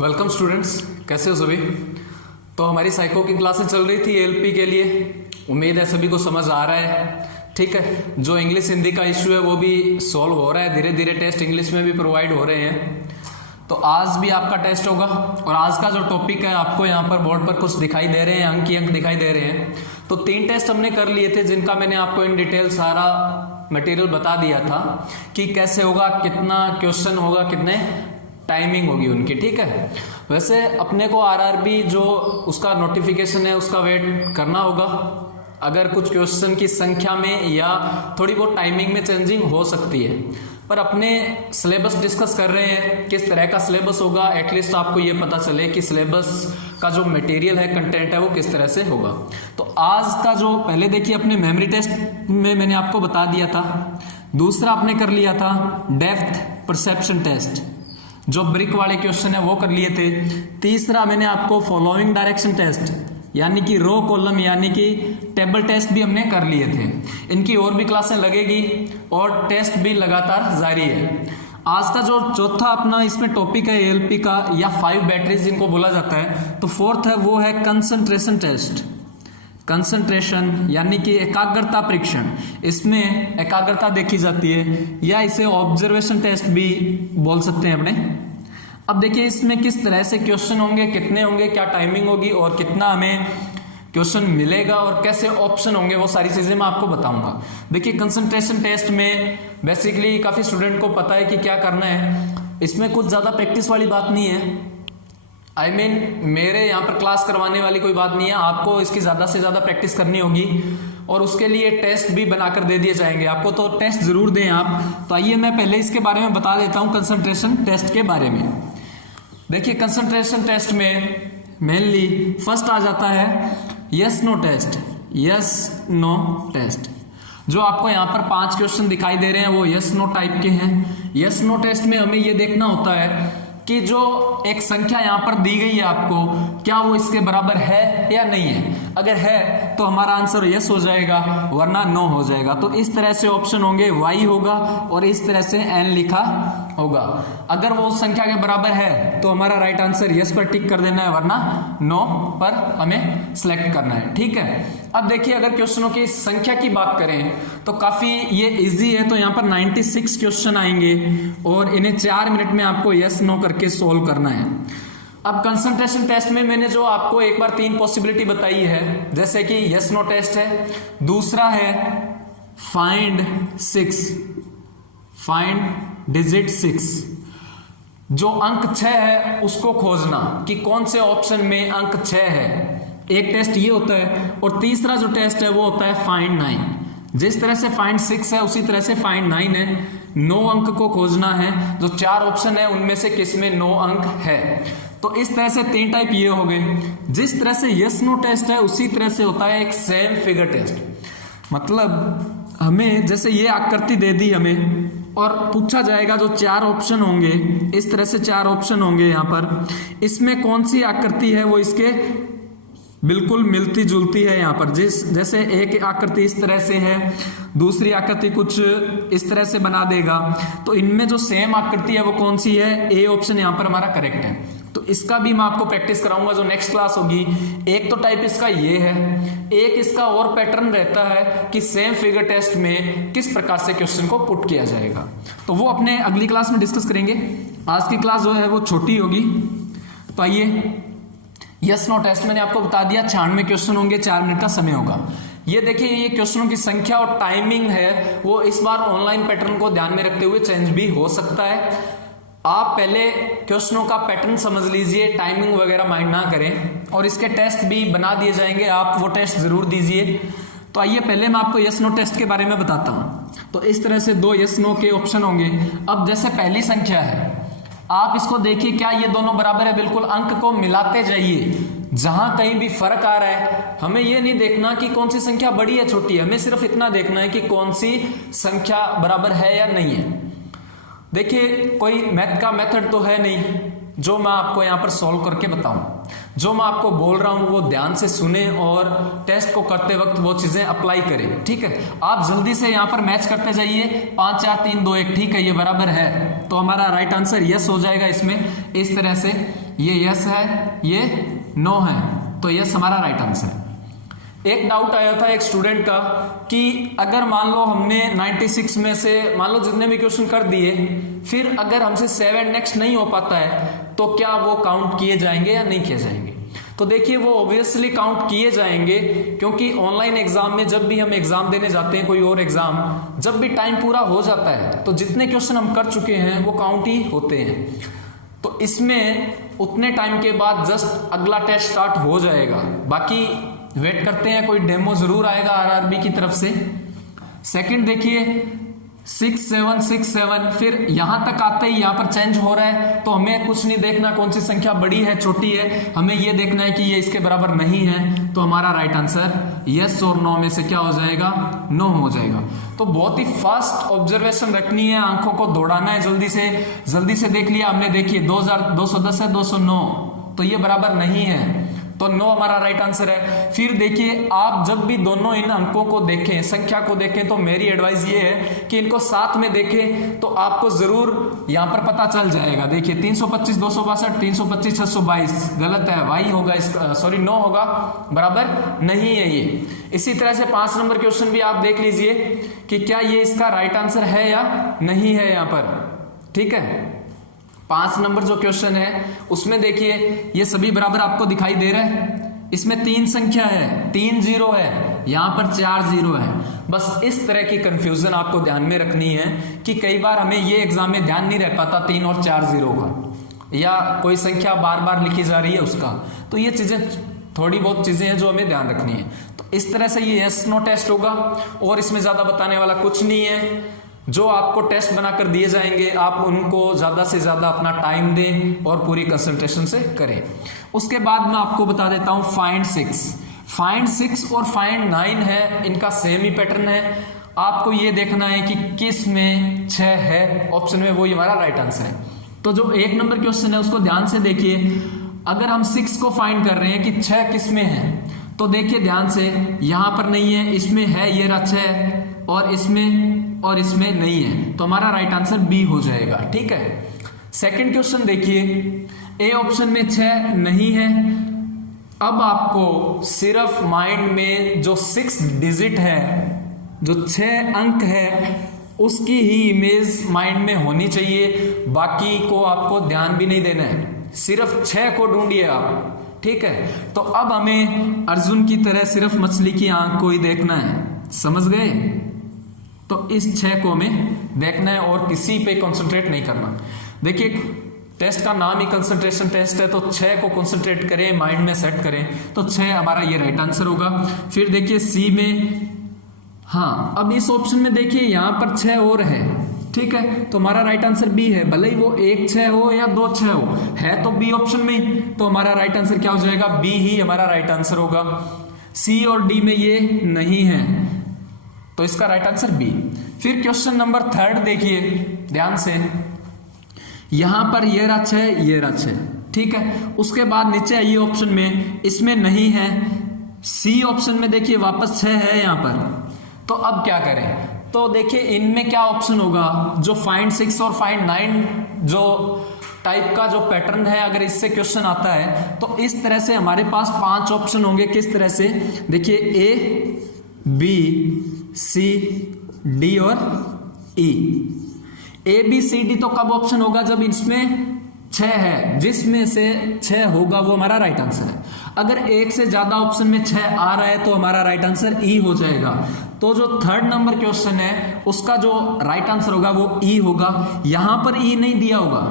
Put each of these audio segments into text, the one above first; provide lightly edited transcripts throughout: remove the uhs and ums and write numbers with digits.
Welcome students, कैसे हो सभी। तो हमारी साइको की क्लासें चल रही थी एएलपी के लिए। उम्मीद है सभी को समझ आ रहा है। ठीक है, जो इंग्लिश हिंदी का इश्यू है वो भी सॉल्व हो रहा है, धीरे धीरे टेस्ट इंग्लिश में भी प्रोवाइड हो रहे हैं। तो आज भी आपका टेस्ट होगा और आज का जो टॉपिक है आपको यहाँ पर बोर्ड पर कुछ दिखाई दे रहे हैं, अंक ही अंक दिखाई दे रहे हैं। तो 3 टेस्ट हमने कर लिए थे जिनका मैंने आपको इन डिटेल सारा मटेरियल बता दिया था कि कैसे होगा, कितना क्वेश्चन होगा, कितने टाइमिंग होगी उनकी। ठीक है, वैसे अपने को आरआरबी जो उसका नोटिफिकेशन है उसका वेट करना होगा। अगर कुछ क्वेश्चन की संख्या में या थोड़ी बहुत टाइमिंग में चेंजिंग हो सकती है, पर अपने सिलेबस डिस्कस कर रहे हैं किस तरह का सिलेबस होगा। एटलीस्ट आपको ये पता चले कि सिलेबस का जो मटेरियल है, कंटेंट है, वो किस तरह से होगा। तो आज का जो पहले देखिए अपने मेमोरी टेस्ट में मैंने आपको बता दिया था। दूसरा आपने कर लिया था डेप्थ परसेप्शन टेस्ट, जो ब्रिक वाले क्वेश्चन है वो कर लिए थे। तीसरा मैंने आपको फॉलोइंग डायरेक्शन टेस्ट यानी कि रो कॉलम यानी कि टेबल टेस्ट भी हमने कर लिए थे। इनकी और भी क्लासें लगेगी और टेस्ट भी लगातार जारी है। आज का जो चौथा अपना इसमें टॉपिक है एएलपी का या 5 बैटरीज जिनको बोला जाता है, तो फोर्थ है वो है कंसंट्रेशन टेस्ट। कंसंट्रेशन यानी कि एकाग्रता परीक्षण, इसमें एकाग्रता देखी जाती है या इसे ऑब्जर्वेशन टेस्ट भी बोल सकते हैं अपने। अब देखिए इसमें किस तरह से क्वेश्चन होंगे, कितने होंगे, क्या टाइमिंग होगी और कितना हमें क्वेश्चन मिलेगा और कैसे ऑप्शन होंगे, वो सारी चीजें मैं आपको बताऊंगा। देखिए कंसंट्रेशन टेस्ट में बेसिकली काफी स्टूडेंट को पता है कि क्या करना है। इसमें कुछ ज्यादा प्रैक्टिस वाली बात नहीं है। I mean, मेरे यहाँ पर क्लास करवाने वाली कोई बात नहीं है। आपको इसकी ज्यादा से ज्यादा प्रैक्टिस करनी होगी और उसके लिए टेस्ट भी बनाकर दे दिए जाएंगे आपको, तो टेस्ट जरूर दें आप। तो आइए मैं पहले इसके बारे में बता देता हूँ, कंसंट्रेशन टेस्ट के बारे में। देखिए कंसंट्रेशन टेस्ट में मेनली फर्स्ट आ जाता है yes no test. Yes no test जो आपको यहाँ पर 5 क्वेश्चन दिखाई दे रहे हैं वो यस नो टाइप के हैं। यस नो टेस्ट में हमें ये देखना होता है कि जो एक संख्या यहां पर दी गई है आपको, क्या वो इसके बराबर है या नहीं है। अगर है तो हमारा आंसर यस हो जाएगा, वरना नो हो जाएगा। तो इस तरह से ऑप्शन होंगे, वाई होगा और इस तरह से एन लिखा होगा। अगर वो संख्या के बराबर है तो हमारा राइट आंसर यस पर टिक कर देना है, वरना नो पर हमें सिलेक्ट करना है। ठीक है, अब देखिए अगर क्वेश्चनों की संख्या की बात करें तो काफी ये इजी है। तो यहाँ पर 96 क्वेश्चन आएंगे और इन्हें 4 मिनट में आपको यस नो करके सोल्व करना है। अब कंसंट्रेशन टेस्ट में मैंने जो आपको एक बार 3 पॉसिबिलिटी बताई है, जैसे कि यस नो टेस्ट है, दूसरा है फाइंड 6, फाइंड डिजिट 6, जो अंक 6 है उसको खोजना कि कौन से ऑप्शन में अंक 6 है। एक टेस्ट ये होता है और तीसरा जो टेस्ट है वो होता है फाइंड 9। जिस तरह से फाइंड 6 है उसी तरह से फाइंड 9 है। 9 अंक को खोजना है, जो 4 ऑप्शन है उनमें से किस में 9 अंक है। तो इस तरह से 3 टाइप ये हो गए। जिस तरह से यस नो टेस्ट है उसी तरह से होता है एक सेम फिगर टेस्ट। मतलब हमें जैसे ये आकृति दे दी हमें और पूछा जाएगा जो 4 ऑप्शन होंगे, इस तरह से 4 ऑप्शन होंगे यहाँ पर, इसमें कौन सी आकृति है वो इसके बिल्कुल मिलती जुलती है। यहाँ पर जैसे एक आकृति इस तरह से है, दूसरी आकृति कुछ इस तरह से बना देगा, तो इनमें जो सेम आकृति है वो कौन सी है, ए ऑप्शन यहाँ पर हमारा करेक्ट है। तो इसका भी मैं आपको प्रैक्टिस कराऊंगा जो नेक्स्ट क्लास होगी। एक तो टाइप इसका ये है, एक इसका और पैटर्न रहता है कि सेम फिगर टेस्ट में किस प्रकार से क्वेश्चन को पुट किया जाएगा, तो वो अपने अगली क्लास में डिस्कस करेंगे। आज की क्लास जो है वो छोटी होगी। तो आइए यस नो टेस्ट मैंने आपको बता दिया 96 क्वेश्चन होंगे, 4 मिनट का समय होगा। ये देखिए ये क्वेश्चनों की संख्या और टाइमिंग है वो इस बार ऑनलाइन पैटर्न को ध्यान में रखते हुए चेंज भी हो सकता है। आप पहले क्वेश्चनों का पैटर्न समझ लीजिए, टाइमिंग वगैरह माइंड ना करें, और इसके टेस्ट भी बना दिए जाएंगे, आप वो टेस्ट जरूर दीजिए। तो आइए पहले मैं आपको यस नो टेस्ट के बारे में बताता हूं। तो इस तरह से 2 यस नो के ऑप्शन होंगे। अब जैसे पहली संख्या है, आप इसको देखिए क्या ये दोनों बराबर है, बिल्कुल अंक को मिलाते जाइए। जहां कहीं भी फर्क आ रहा है हमें ये नहीं देखना कि कौन सी संख्या बड़ी है छोटी है, हमें सिर्फ इतना देखना है कि कौन सी संख्या बराबर है या नहीं है। देखिए कोई मैथ का मेथड तो है नहीं जो मैं आपको यहाँ पर सॉल्व करके बताऊं। जो मैं आपको बोल रहा हूं वो ध्यान से सुने और टेस्ट को करते वक्त वो चीजें अप्लाई करें। ठीक है, आप जल्दी से यहाँ पर मैच करते जाइए। 5 4 3 2 1, ठीक है, ये बराबर है तो हमारा राइट आंसर यस हो जाएगा इसमें। इस तरह से ये यस है, ये नो है, तो यस हमारा राइट आंसर है। एक डाउट आया था एक स्टूडेंट का कि अगर मान लो हमने 96 में से मान लो जितने भी क्वेश्चन कर दिए, फिर अगर हमसे 7 नेक्स्ट नहीं हो पाता है तो क्या वो काउंट किए जाएंगे या नहीं किए जाएंगे? तो देखिए वो ऑब्वियसली काउंट किए जाएंगे, क्योंकि ऑनलाइन एग्जाम में जब भी हम एग्जाम देने जाते हैं कोई और एग्जाम, जब भी टाइम पूरा हो जाता है तो जितने क्वेश्चन हम कर चुके हैं वो काउंट ही होते हैं। तो इसमें उतने टाइम के बाद जस्ट अगला टेस्ट स्टार्ट हो जाएगा। बाकी वेट करते हैं, कोई डेमो जरूर आएगा आरआरबी की तरफ से। सेकंड देखिए 6767, फिर यहां तक आते ही यहां पर चेंज हो रहा है, तो हमें कुछ नहीं देखना कौन सी संख्या बड़ी है छोटी है, हमें यह देखना है कि ये इसके बराबर नहीं है, तो हमारा राइट आंसर यस और नो में से क्या हो जाएगा? नो हो जाएगा। तो बहुत ही फास्ट ऑब्जर्वेशन रखनी है, आंखों को दौड़ाना है, जल्दी से देख लिया हमने। देखिए 2210 है 209, तो ये बराबर नहीं है, तो नो हमारा राइट आंसर है। फिर देखिए आप जब भी दोनों इन अंकों को देखें, संख्या को देखें, तो मेरी एडवाइस ये है कि इनको साथ में देखें, तो आपको जरूर यहां पर पता चल जाएगा। देखिए 325 262, 325 622, गलत है, वाई होगा इसका, सॉरी नो होगा, बराबर नहीं है ये। इसी तरह से 5 नंबर क्वेश्चन भी आप देख लीजिए कि क्या ये इसका राइट आंसर है या नहीं है यहां पर, ठीक है। 5 नंबर जो क्वेश्चन है उसमें देखिए ये सभी बराबर आपको दिखाई दे रहा है, इसमें 3 संख्या है, 3 जीरो है, यहां पर 4 जीरो है। बस इस तरह की कंफ्यूजन आपको ध्यान में रखनी है कि कई बार हमें ये एग्जाम में ध्यान नहीं रह पाता 3 और 4 जीरो का, या कोई संख्या बार बार लिखी जा रही है उसका, तो ये चीजें थोड़ी बहुत चीजें हैं जो हमें ध्यान रखनी है। तो इस तरह से ये यस नो टेस्ट होगा, और इसमें ज्यादा बताने वाला कुछ नहीं है। जो आपको टेस्ट बनाकर दिए जाएंगे आप उनको ज्यादा से ज्यादा अपना टाइम दें और पूरी कंसंट्रेशन से करें। उसके बाद मैं आपको बता देता हूं फाइंड 6 और फाइंड 9 है, इनका सेम ही पैटर्न है। आपको ये देखना है कि किस में 6 है ऑप्शन में, वो हमारा राइट आंसर है। तो जो 1 नंबर क्वेश्चन है उसको ध्यान से देखिए। अगर हम 6 को फाइंड कर रहे हैं कि 6 किस में है, तो देखिए ध्यान से, यहां पर नहीं है, इसमें है, ये रहा 6, और इसमें नहीं है, तो हमारा राइट आंसर बी हो जाएगा, ठीक है। सेकंड क्वेश्चन देखिए, ए ऑप्शन में 6 नहीं है। अब आपको सिर्फ माइंड में जो 6 डिजिट है, जो 6 अंक है, उसकी ही इमेज माइंड में होनी चाहिए, बाकी को आपको ध्यान भी नहीं देना है, सिर्फ 6 को ढूंढिए आप, ठीक है। तो अब हमें अर्जुन की तरह सिर्फ मछली की आंख को ही देखना है, समझ गए। तो इस 6 को हमें देखना है और किसी पे कंसंट्रेट नहीं करना। देखिए टेस्ट का नाम ही कंसंट्रेशन टेस्ट है, तो 6 को कंसंट्रेट करें, माइंड में सेट करें, तो 6 हमारा ये राइट आंसर होगा। फिर देखिए सी में, हाँ अब इस ऑप्शन में देखिए यहां पर 6 और है, ठीक है, तो हमारा राइट आंसर बी है, भले ही वो 1 6 हो या 2 6 हो, है तो बी ऑप्शन में, तो हमारा राइट आंसर क्या हो जाएगा? बी ही हमारा राइट आंसर होगा। सी और डी में ये नहीं है, तो इसका राइट आंसर बी। फिर क्वेश्चन नंबर 3 देखिए ध्यान से, यहां पर ये रहा 6, ये रहा 6, ठीक है। उसके बाद नीचे आइए ऑप्शन में, इसमें नहीं है, सी ऑप्शन में देखिए वापस 6 है यहां पर, तो अब क्या करें? तो देखिए इनमें क्या ऑप्शन होगा, जो फाइंड 6 और फाइंड 9 जो टाइप का जो पैटर्न है, अगर इससे क्वेश्चन आता है तो इस तरह से हमारे पास 5 ऑप्शन होंगे। किस तरह से? देखिए ए बी सी डी और ई। ए बी सी डी तो कब ऑप्शन होगा? जब इसमें 6 है, जिसमें से 6 होगा वो हमारा राइट आंसर है। अगर एक से ज्यादा ऑप्शन में 6 आ रहा है तो हमारा राइट आंसर ई हो जाएगा। तो जो 3rd नंबर क्वेश्चन है उसका जो राइट आंसर होगा वो ई होगा। यहां पर ई नहीं दिया होगा,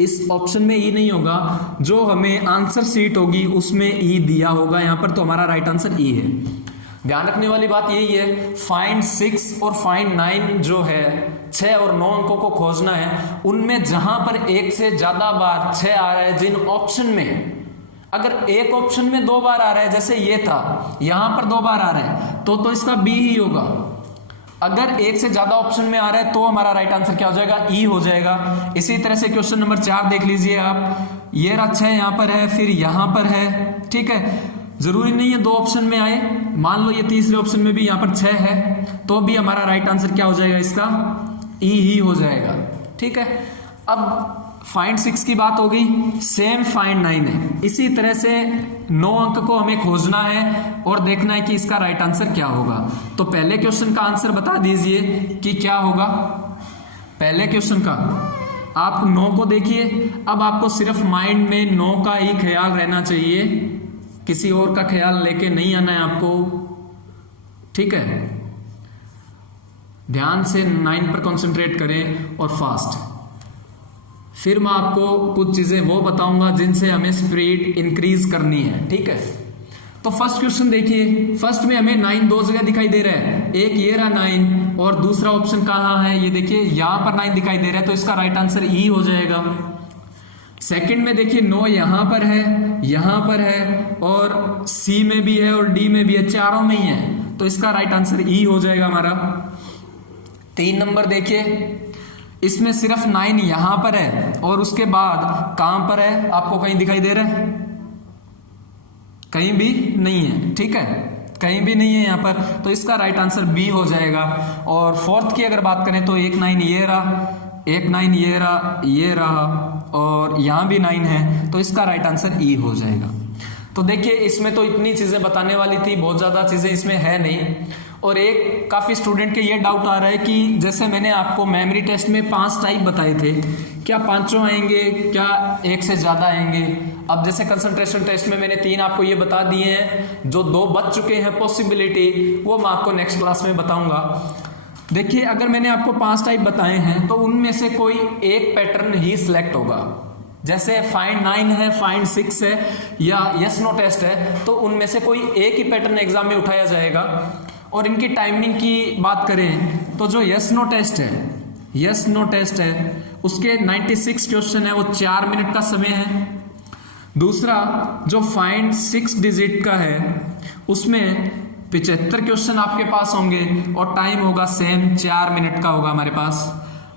इस ऑप्शन में ई नहीं होगा, जो हमें आंसर शीट होगी उसमें ई दिया होगा यहां पर, तो हमारा राइट आंसर ई है। ध्यान रखने वाली बात यही है, फाइंड 6 और फाइंड 9 जो है 6 और 9 अंकों को खोजना है, उनमें जहां पर एक से ज्यादा बार 6 आ रहा है, जिन ऑप्शन में अगर एक ऑप्शन में 2 बार आ रहा है, जैसे ये था यहां पर 2 बार आ रहा है, तो इसका बी ही होगा। अगर एक से ज्यादा ऑप्शन में आ रहा है तो हमारा राइट आंसर क्या हो जाएगा? ई हो जाएगा। इसी तरह से क्वेश्चन नंबर 4 देख लीजिए आप, ये रहा 6 यहां पर है, फिर यहां पर है, ठीक है। जरूरी नहीं है 2 ऑप्शन में आए, मान लो ये तीसरे ऑप्शन में भी यहां पर 6 है, तो भी हमारा राइट आंसर क्या हो जाएगा? इसका ई ही हो जाएगा, ठीक है। अब फाइंड 6 की बात हो गई, सेम फाइंड 9 है। इसी तरह से 9 अंक को हमें खोजना है और देखना है कि इसका राइट आंसर क्या होगा। तो पहले क्वेश्चन का आंसर बता दीजिए कि क्या होगा। पहले क्वेश्चन का आप 9 को देखिए। अब आपको सिर्फ माइंड में 9 का ही ख्याल रहना चाहिए, किसी और का ख्याल लेके नहीं आना है आपको, ठीक है। ध्यान से 9 पर कंसंट्रेट करें और फास्ट। फिर मैं आपको कुछ चीजें वो बताऊंगा जिनसे हमें स्पीड इंक्रीज करनी है, ठीक है। तो फर्स्ट क्वेश्चन देखिए। फर्स्ट में हमें 9 दो जगह दिखाई दे रहा है, एक ये रहा 9 और दूसरा ऑप्शन कहाँ है, ये देखिए यहां पर 9 दिखाई दे रहा है, तो इसका राइट आंसर ई हो जाएगा। सेकंड में देखिए 9 यहां पर है और सी में भी है और डी में भी है, चारों में ही है, तो इसका राइट आंसर ई हो जाएगा हमारा। 3 नंबर देखिए, इसमें सिर्फ 9 यहां पर है और उसके बाद कहां पर है, आपको कहीं दिखाई दे रहा है? कहीं भी नहीं है, ठीक है, कहीं भी नहीं है यहां पर, तो इसका राइट आंसर बी हो जाएगा। और फोर्थ की अगर बात करें तो एक 9 ये रहा, एक 9 ये रहा और यहां भी 9 है, तो इसका राइट आंसर ई हो जाएगा। तो देखिए इसमें तो इतनी चीजें बताने वाली थी, बहुत ज्यादा चीजें इसमें है नहीं। और एक काफी स्टूडेंट के ये डाउट आ रहा है कि जैसे मैंने आपको मेमोरी टेस्ट में 5 टाइप बताए थे, क्या 5 आएंगे, क्या एक से ज्यादा आएंगे? अब जैसे कंसंट्रेशन टेस्ट में मैंने 3 आपको ये बता दिए हैं, जो 2 बच चुके हैं पॉसिबिलिटी, वो मैं आपको नेक्स्ट क्लास में बताऊंगा। देखिए अगर मैंने आपको 5 टाइप बताए हैं तो उनमें से कोई एक पैटर्न ही सिलेक्ट होगा। जैसे फाइंड 9 है, फाइंड 6 है या यस नो टेस्ट है, तो उनमें से कोई एक ही पैटर्न एग्जाम में उठाया जाएगा। और इनकी टाइमिंग की बात करें तो जो यस नो टेस्ट है उसके 96 क्वेश्चन है, वो 4 मिनट का समय है। दूसरा जो फाइंड 6 डिजिट का है उसमें 75 क्वेश्चन आपके पास होंगे और टाइम होगा सेम 4 मिनट का होगा हमारे पास।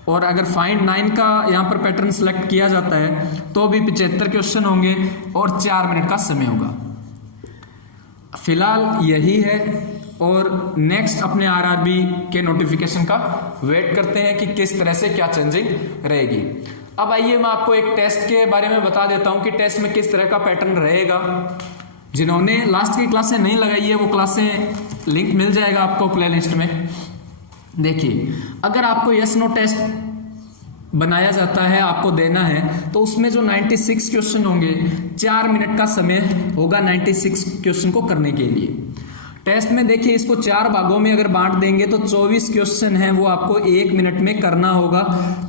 और अगर फाइंड 9 का यहाँ पर पैटर्न सेलेक्ट किया जाता है तो भी 75 क्वेश्चन होंगे और 4 मिनट का समय होगा। फिलहाल यही है और नेक्स्ट अपने आरआरबी के नोटिफिकेशन का वेट करते हैं कि किस तरह से क्या चेंजिंग रहेगी। अब आइए मैं आपको एक टेस्ट के बारे में बता देता हूं कि टेस्ट में किस तरह का पैटर्न रहेगा। जिन्होंने लास्ट की क्लासें नहीं लगाई है वो क्लासें लिंक मिल जाएगा आपको प्लेलिस्ट में। देखिए अगर आपको यस नो टेस्ट बनाया जाता है, आपको देना है, तो उसमें जो 96 क्वेश्चन होंगे 4 मिनट का समय होगा 96 क्वेश्चन को करने के लिए। टेस्ट में देखिए इसको 4 भागों में अगर बांट देंगे तो 24 क्वेश्चन है वो आपको 1 मिनट में करना होगा।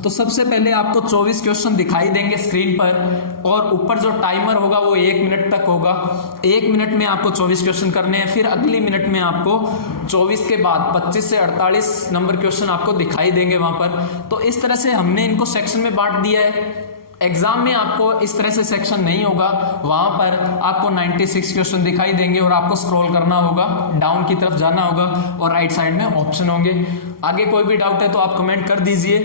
तो सबसे पहले आपको 24 क्वेश्चन दिखाई देंगे स्क्रीन पर और ऊपर जो टाइमर होगा वो 1 मिनट तक होगा। 1 मिनट में आपको 24 क्वेश्चन करने हैं, फिर अगली मिनट में आपको 24 के बाद 25 से 48 नंबर क्वेश्चन आपको दिखाई देंगे वहां पर। तो इस तरह से हमने इनको सेक्शन में बांट दिया है। एग्जाम में आपको इस तरह से सेक्शन नहीं होगा, वहां पर आपको 96 क्वेश्चन दिखाई देंगे और आपको स्क्रॉल करना होगा, डाउन की तरफ जाना होगा और राइट साइड में ऑप्शन होंगे। आगे कोई भी डाउट है तो आप कमेंट कर दीजिए।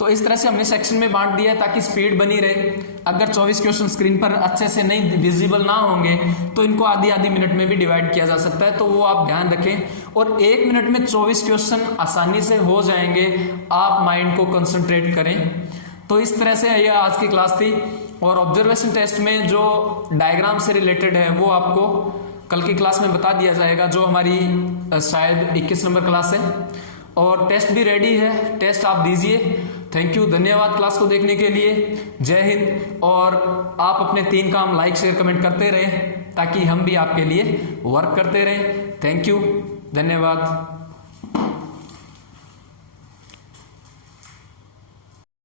तो इस तरह से हमने सेक्शन में बांट दिया है ताकि स्पीड बनी रहे। अगर 24 क्वेश्चन स्क्रीन पर अच्छे से नहीं विजिबल ना होंगे तो इनको आधी मिनट में भी डिवाइड किया जा सकता है, तो वो आप ध्यान रखें। और 1 मिनट में 24 क्वेश्चन आसानी से हो जाएंगे, आप माइंड को कंसंट्रेट करें। तो इस तरह से यह आज की क्लास थी। और ऑब्जर्वेशन टेस्ट में जो डायग्राम से रिलेटेड है वो आपको कल की क्लास में बता दिया जाएगा, जो हमारी शायद 21 नंबर क्लास है। और टेस्ट भी रेडी है, टेस्ट आप दीजिए। थैंक यू, धन्यवाद क्लास को देखने के लिए। जय हिंद। और आप अपने 3 काम लाइक शेयर कमेंट करते रहें ताकि हम भी आपके लिए वर्क करते रहें। थैंक यू, धन्यवाद।